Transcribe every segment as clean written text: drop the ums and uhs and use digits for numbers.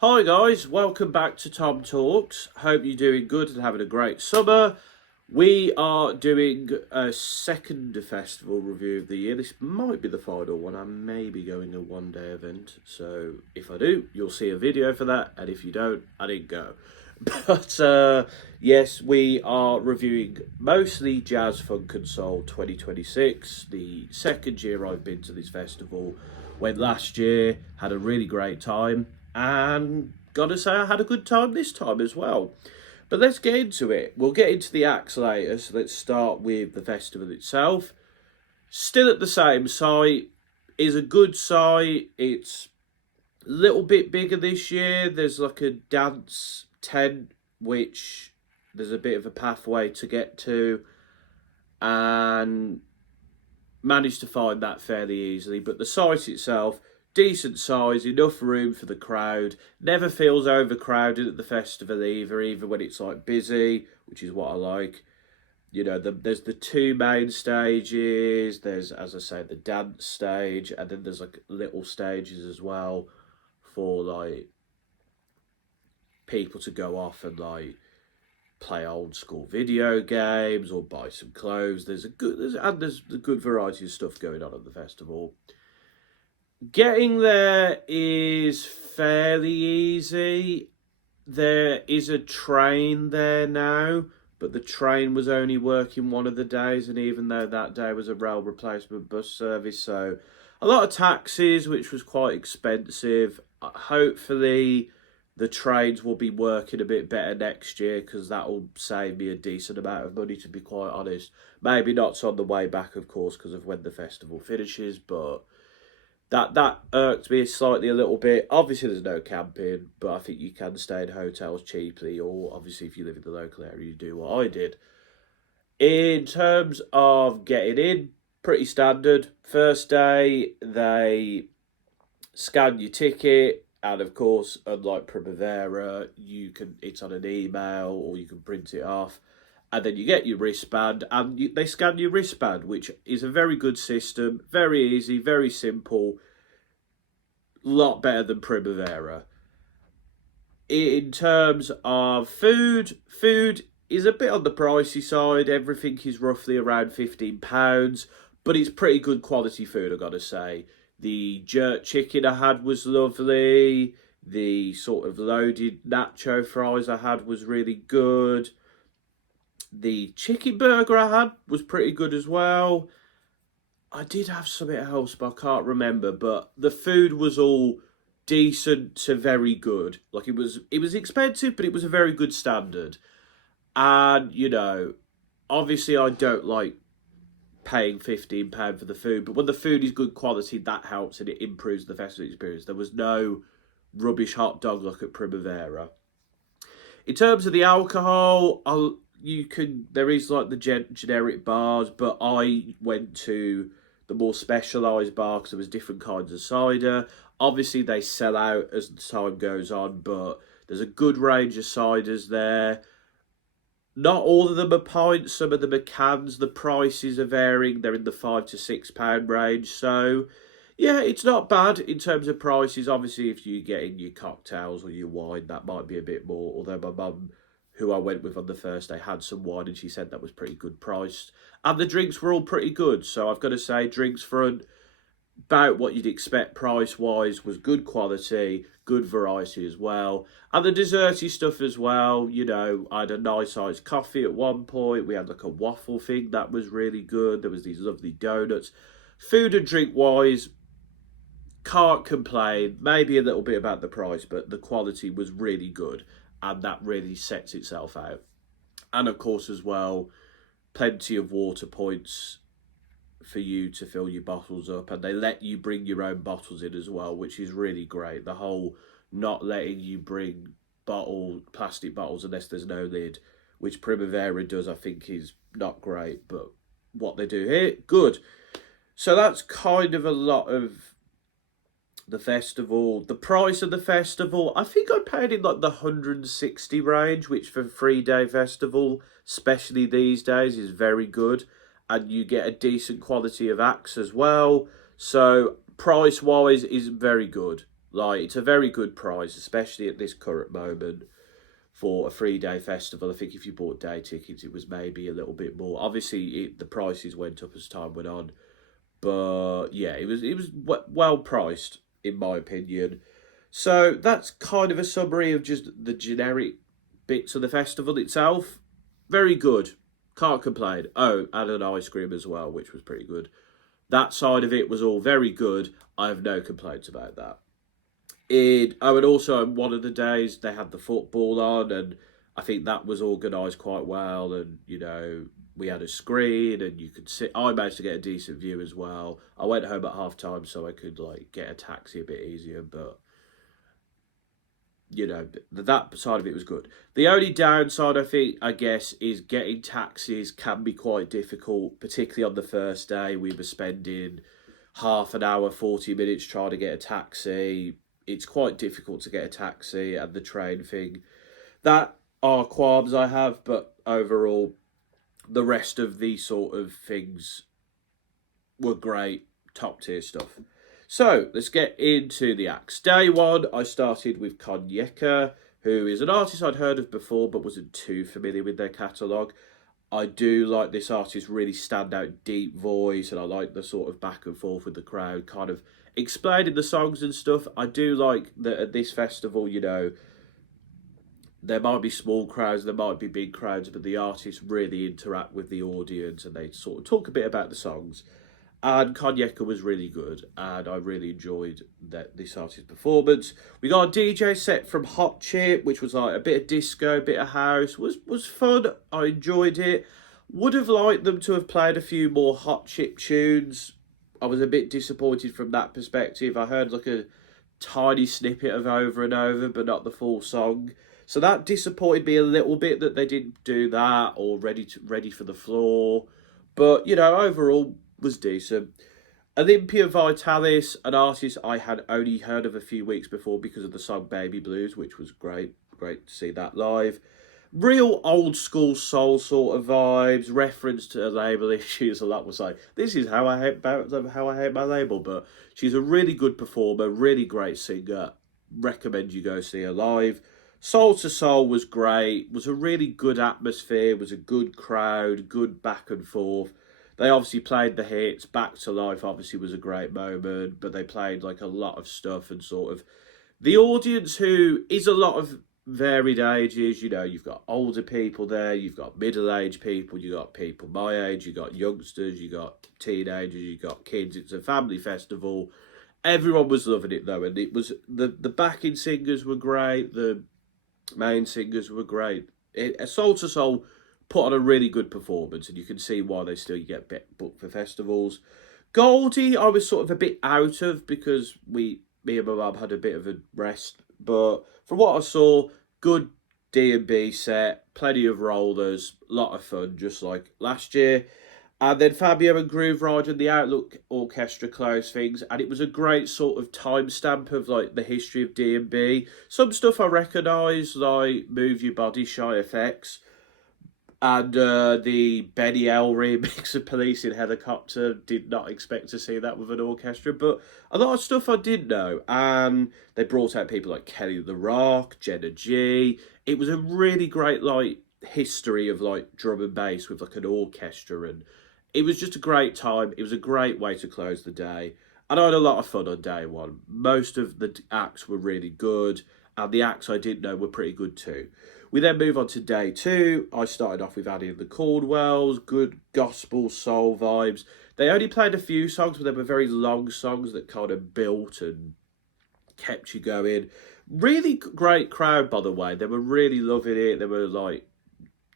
Hi guys, welcome back to Tom Talks. Hope you're doing good and having a great summer. We are doing a second festival review of the year. This might be the final one. I may be going a one-day event, so if I do, you'll see a video for that, and if you don't, I didn't go. But yes, we are reviewing mostly Jazz Funk and Soul 2026, the second year I've been to this festival. Went last year, had a really great time, and gotta say I had a good time this time as well. But let's get into it. We'll get into the acts later, so let's start with the festival itself. Still at the same site, is a good site. It's a little bit bigger this year. There's like a dance tent, which there's a bit of a pathway to get to, and managed to find that fairly easily. But the site itself, decent size, enough room for the crowd. Never feels overcrowded at the festival either, even when it's like busy, which is what I like. You know, there's the two main stages. There's, as I say, the dance stage, and then there's like little stages as well for like people to go off and like play old school video games or buy some clothes. There's a good variety of stuff going on at the festival. Getting there is fairly easy. There is a train there now, but the train was only working one of the days, and even though that day was a rail replacement bus service, so a lot of taxis, which was quite expensive. Hopefully, the trains will be working a bit better next year because that will save me a decent amount of money, to be quite honest. Maybe not on the way back, of course, because of when the festival finishes, but that irked me slightly a little bit. Obviously, there's no camping, but I think you can stay in hotels cheaply, or obviously, if you live in the local area, you do what I did. In terms of getting in, pretty standard. First day, they scan your ticket, and of course, unlike Primavera, it's on an email or you can print it off, and then you get your wristband, and they scan your wristband, which is a very good system, very easy, very simple, lot better than Primavera. In terms of food is a bit on the pricey side. Everything is roughly around £15, but it's pretty good quality food, I gotta say. The jerk chicken I had was lovely. The sort of loaded nacho fries I had was really good. The chicken burger I had was pretty good as well. I did have something else, but I can't remember. But the food was all decent to very good. Like it was expensive, but it was a very good standard. And obviously I don't like paying £15 for the food, but when the food is good quality, that helps and it improves the festival experience. There was no rubbish hot dog like at Primavera. In terms of the alcohol, there is like the generic bars, but I went to the more specialised bar because there was different kinds of cider. Obviously, they sell out as the time goes on, but there's a good range of ciders there. Not all of them are pints, some of them are cans. The prices are varying. They're in the £5 to £6 range. So, yeah, it's not bad in terms of prices. Obviously, if you're getting your cocktails or your wine, that might be a bit more. Although my mum, who I went with on the first day, had some wine and she said that was pretty good priced. And the drinks were all pretty good. So I've got to say, drinks front, about what you'd expect price wise, was good quality, good variety as well. And the desserty stuff as well, I had a nice iced coffee at one point. We had like a waffle thing that was really good. There was these lovely donuts. Food and drink wise, can't complain. Maybe a little bit about the price, but the quality was really good. And that really sets itself out. And of course, as well, plenty of water points for you to fill your bottles up, and they let you bring your own bottles in as well, which is really great. The whole not letting you bring plastic bottles unless there's no lid, which Primavera does, I think is not great, but what they do here, good. So that's kind of a lot of the festival. The price of the festival, I think I paid in like the 160 range, which for a 3-day festival, especially these days, is very good. And you get a decent quality of acts as well. So price wise is very good. Like, it's a very good price, especially at this current moment for a 3-day festival. I think if you bought day tickets, it was maybe a little bit more. Obviously, the prices went up as time went on, but yeah, it was well priced in my opinion. So that's kind of a summary of just the generic bits of the festival itself. Very good, can't complain. Oh, and an ice cream as well, which was pretty good. That side of it was all very good. I have no complaints about that. And also on one of the days they had the football on, and I think that was organised quite well. And we had a screen, and you could sit. I managed to get a decent view as well. I went home at half time so I could like get a taxi a bit easier, but that side of it was good. The only downside I guess is getting taxis can be quite difficult, particularly on the first day. We were spending half an hour, 40 minutes trying to get a taxi. It's quite difficult to get a taxi, and the train thing. That are qualms I have, but overall, the rest of these sort of things were great, top tier stuff. So let's get into the acts. Day one, I started with Konyeka, who is an artist I'd heard of before, but wasn't too familiar with their catalogue. I do like this artist's really standout deep voice, and I like the sort of back and forth with the crowd, kind of explaining the songs and stuff. I do like that at this festival, there might be small crowds, there might be big crowds, but the artists really interact with the audience and they sort of talk a bit about the songs. And Konyeka was really good, and I really enjoyed this artist's performance. We got a DJ set from Hot Chip, which was like a bit of disco, a bit of house. Was fun. I enjoyed it. Would have liked them to have played a few more Hot Chip tunes. I was a bit disappointed from that perspective. I heard like a tiny snippet of Over and Over, but not the full song. So that disappointed me a little bit that they didn't do that, or Ready for the Floor. But overall was decent. Olympia Vitalis, an artist I had only heard of a few weeks before because of the song Baby Blues, which was great. Great to see that live. Real old school soul sort of vibes, reference to label issues. A lot was like, this is how I hate my label. But she's a really good performer, really great singer. Recommend you go see her live. Soul to Soul was great. Was a really good atmosphere. Was a good crowd. Good back and forth. They obviously played the hits. Back to Life obviously was a great moment, but they played like a lot of stuff, and sort of the audience, who is a lot of varied ages. You've got older people there, you've got middle-aged people, you've got people my age, you've got youngsters, you've got teenagers, you've got kids. It's a family festival. Everyone was loving it though, and it was the backing singers were great, the main singers were great. Soul to Soul put on a really good performance, and you can see why they still get booked for festivals. Goldie, I was sort of a bit out of because me and my mum had a bit of a rest. But from what I saw, good D&B set, plenty of rollers, a lot of fun, just like last year. And then Fabio and Grooverider and the Outlook Orchestra closed things, and it was a great sort of timestamp of like the history of D&B. Some stuff I recognise, like Move Your Body, Shy FX. And the Benny L remix of Police in Helicopter, did not expect to see that with an orchestra, but a lot of stuff I did know. And they brought out people like Kelly the Rock, Jenna G. It was a really great like history of like drum and bass with like an orchestra, and it was just a great time. It was a great way to close the day, and I had a lot of fun on day one. Most of the acts were really good, and the acts I didn't know were pretty good too. We then move on to day two. I started off with Annie and the Caldwells, good gospel soul vibes. They only played a few songs, but they were very long songs that kind of built and kept you going. Really great crowd, by the way. They were really loving it. They were like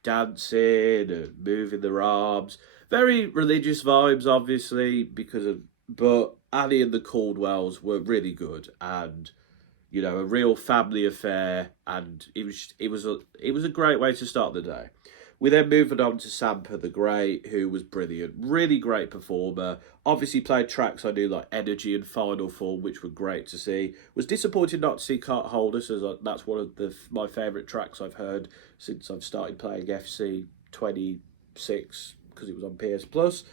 dancing and moving their arms. Very religious vibes, obviously, but Annie and the Caldwells were really good, and a real family affair, and it was a great way to start the day. We then moved on to Sampa the Great, who was brilliant, really great performer. Obviously played tracks I knew like Energy and Final Form, which were great to see. Was disappointed not to see Can't Hold Us, as that's one of my favourite tracks I've heard since I've started playing FC 26, because it was on PS Plus.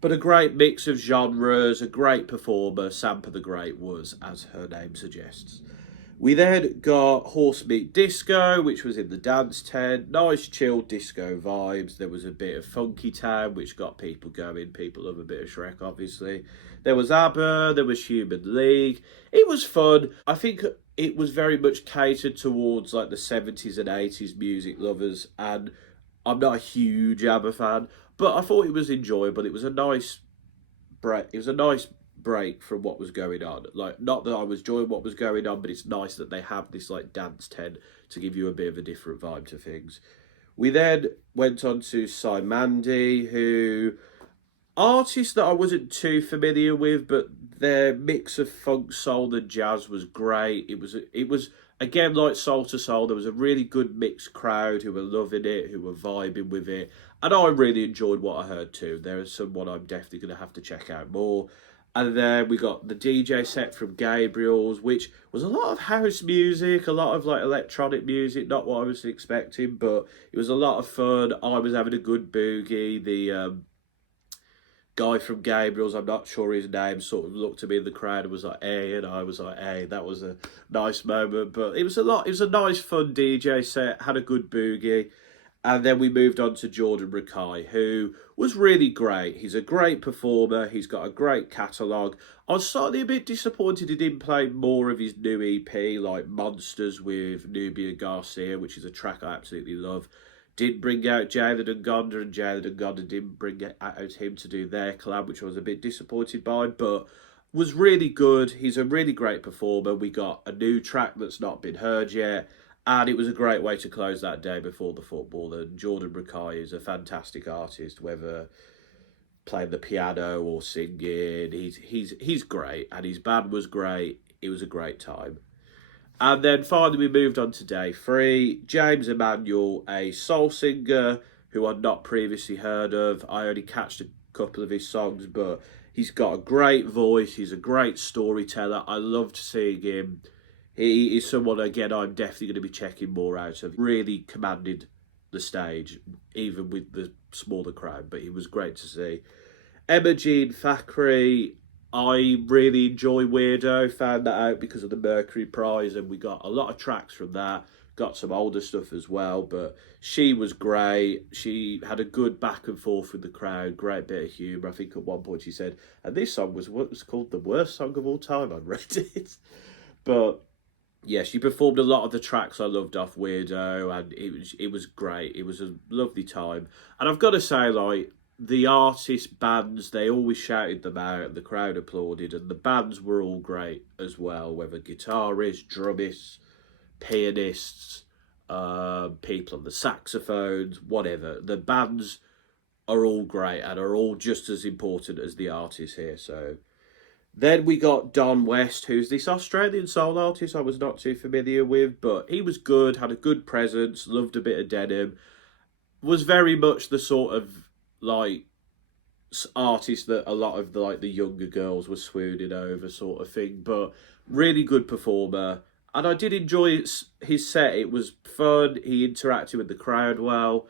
But a great mix of genres, a great performer. Sampa the Great was, as her name suggests. We then got Horse Meat Disco, which was in the dance tent. Nice chill disco vibes. There was a bit of Funky Town, which got people going. People love a bit of Shrek, obviously. There was ABBA, there was Human League. It was fun. I think it was very much catered towards like the 70s and 80s music lovers. And I'm not a huge ABBA fan, but I thought it was enjoyable. It was a nice break. It was a nice break from what was going on. Like, not that I was enjoying what was going on, but it's nice that they have this like dance tent to give you a bit of a different vibe to things. We then went on to Simandi, who artists that I wasn't too familiar with, but their mix of funk, soul, and jazz was great. It was again like Soul to Soul. There was a really good mixed crowd who were loving it, who were vibing with it, and I really enjoyed what I heard too. There is someone I'm definitely going to have to check out more. And then we got the DJ set from Gabriel's, which was a lot of house music, a lot of like electronic music, not what I was expecting, but it was a lot of fun. I was having a good boogie. The guy from Gabriel's, I'm not sure his name, sort of looked at me in the crowd and was like, hey, and I was like, hey, that was a nice moment. But it was a nice, fun DJ set, had a good boogie. And then we moved on to Jordan Rakei, who was really great. He's a great performer. He's got a great catalogue. I was slightly a bit disappointed he didn't play more of his new EP, like Monsters with Nubia Garcia, which is a track I absolutely love. Did bring out Jalen and Gonda, and Jalen and Gonda didn't bring out him to do their collab, which I was a bit disappointed by, but was really good. He's a really great performer. We got a new track that's not been heard yet. And it was a great way to close that day before the football. And Jordan Rakei is a fantastic artist, whether playing the piano or singing. He's great, and his band was great. It was a great time. And then finally we moved on to day 3. James Emmanuel, a soul singer who I'd not previously heard of. I only catched a couple of his songs, but he's got a great voice. He's a great storyteller. I loved seeing him. He is someone, again, I'm definitely going to be checking more out of. Really commanded the stage, even with the smaller crowd, but he was great to see. Emma Jean Thackeray, I really enjoy Weirdo. Found that out because of the Mercury Prize, and we got a lot of tracks from that. Got some older stuff as well, but she was great. She had a good back and forth with the crowd, great bit of humour. I think at one point she said, and this song was what was called the worst song of all time on Reddit. But yeah, she performed a lot of the tracks I loved off Weirdo, and it was great. It was a lovely time. And I've got to say, like, the artists, bands, they always shouted them out, the crowd applauded, and the bands were all great as well, whether guitarists, drummists, pianists, people on the saxophones, whatever. The bands are all great and are all just as important as the artists here, so... Then we got Don West, who's this Australian soul artist I was not too familiar with, but he was good, had a good presence, loved a bit of denim, was very much the sort of, like, artist that a lot of the younger girls were swooning over sort of thing, but really good performer. And I did enjoy his set. It was fun. He interacted with the crowd well,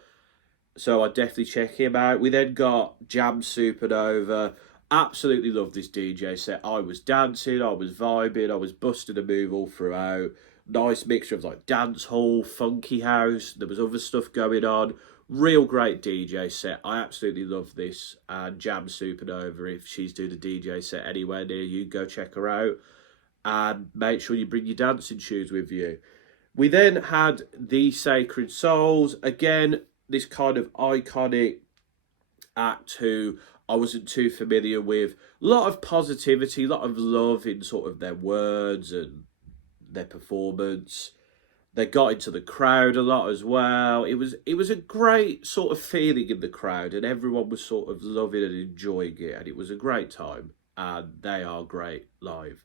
so I definitely check him out. We then got Jam Supernova. Absolutely loved this DJ set. I was dancing, I was vibing, I was busting a move all throughout. Nice mixture of like dance hall, funky house. There was other stuff going on. Real great DJ set. I absolutely love this. And Jam Supernova, if she's doing a DJ set anywhere near you, go check her out. And make sure you bring your dancing shoes with you. We then had The Sacred Souls. Again, this kind of iconic act who I wasn't too familiar with. A lot of positivity, a lot of love in sort of their words and their performance. They got into the crowd a lot as well. It was a great sort of feeling in the crowd, and everyone was sort of loving and enjoying it, and it was a great time. And they are great live.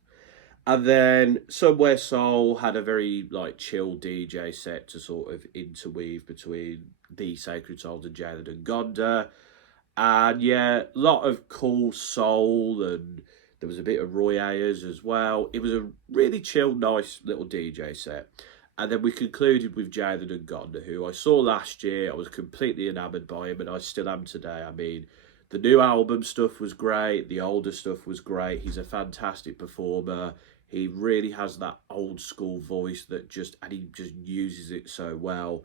And then Somewhere Soul had a very like chill DJ set to sort of interweave between The Sacred Souls and Jalen and Gonda. And yeah, a lot of cool soul, and there was a bit of Roy Ayers as well. It was a really chill, nice little DJ set. And then we concluded with Jalen and Gonda, who I saw last year. I was completely enamoured by him, and I still am today. I mean, The new album stuff was great. The older stuff was great. He's a fantastic performer. He really has that old school voice and he just uses it so well.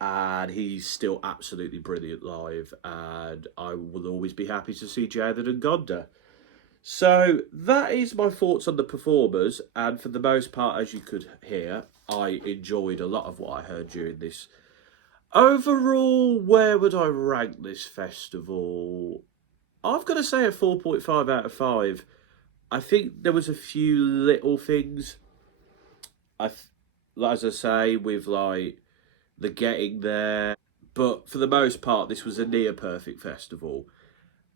And he's still absolutely brilliant live. And I will always be happy to see Jaded and Gonda. So that is my thoughts on the performers. And for the most part, as you could hear, I enjoyed a lot of what I heard during this. Overall, where would I rank this festival? I've got to say a 4.5 out of 5. I think there was a few little things, as I say, with like the getting there. But for the most part, this was a near perfect festival.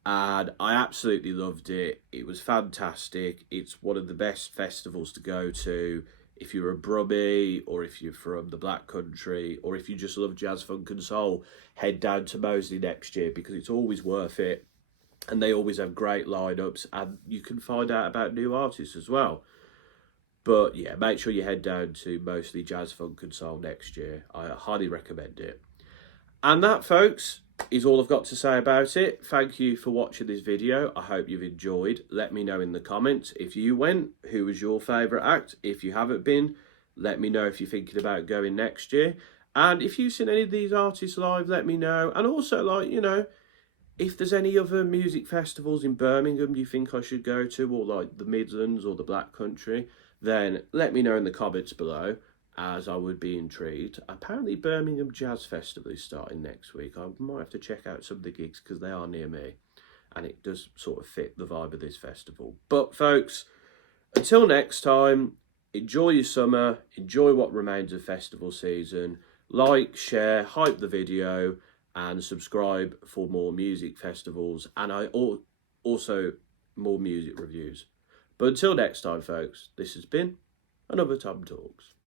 And I absolutely loved it. It was fantastic. It's one of the best festivals to go to if you're a Brummie, or if you're from the Black Country, or if you just love jazz, funk and soul. Head down to Moseley next year because it's always worth it. And they always have great lineups, and you can find out about new artists as well. But yeah, make sure you head down to Moseley Jazz, Funk and Soul next year. I highly recommend it. And that, folks, is all I've got to say about it. Thank you for watching this video. I hope you've enjoyed. Let me know in the comments if you went, who was your favourite act. If you haven't been, let me know if you're thinking about going next year. And if you've seen any of these artists live, let me know. And also, like, you know, if there's any other music festivals in Birmingham you think I should go to, or like the Midlands or the Black Country, then let me know in the comments below, as I would be intrigued. Apparently Birmingham Jazz Festival is starting next week. I might have to check out some of the gigs because they are near me, and it does sort of fit the vibe of this festival. But folks, until next time, enjoy your summer, enjoy what remains of festival season, like, share, hype the video, and subscribe for more music festivals, and also more music reviews. But until next time, folks, this has been another Tom Talks.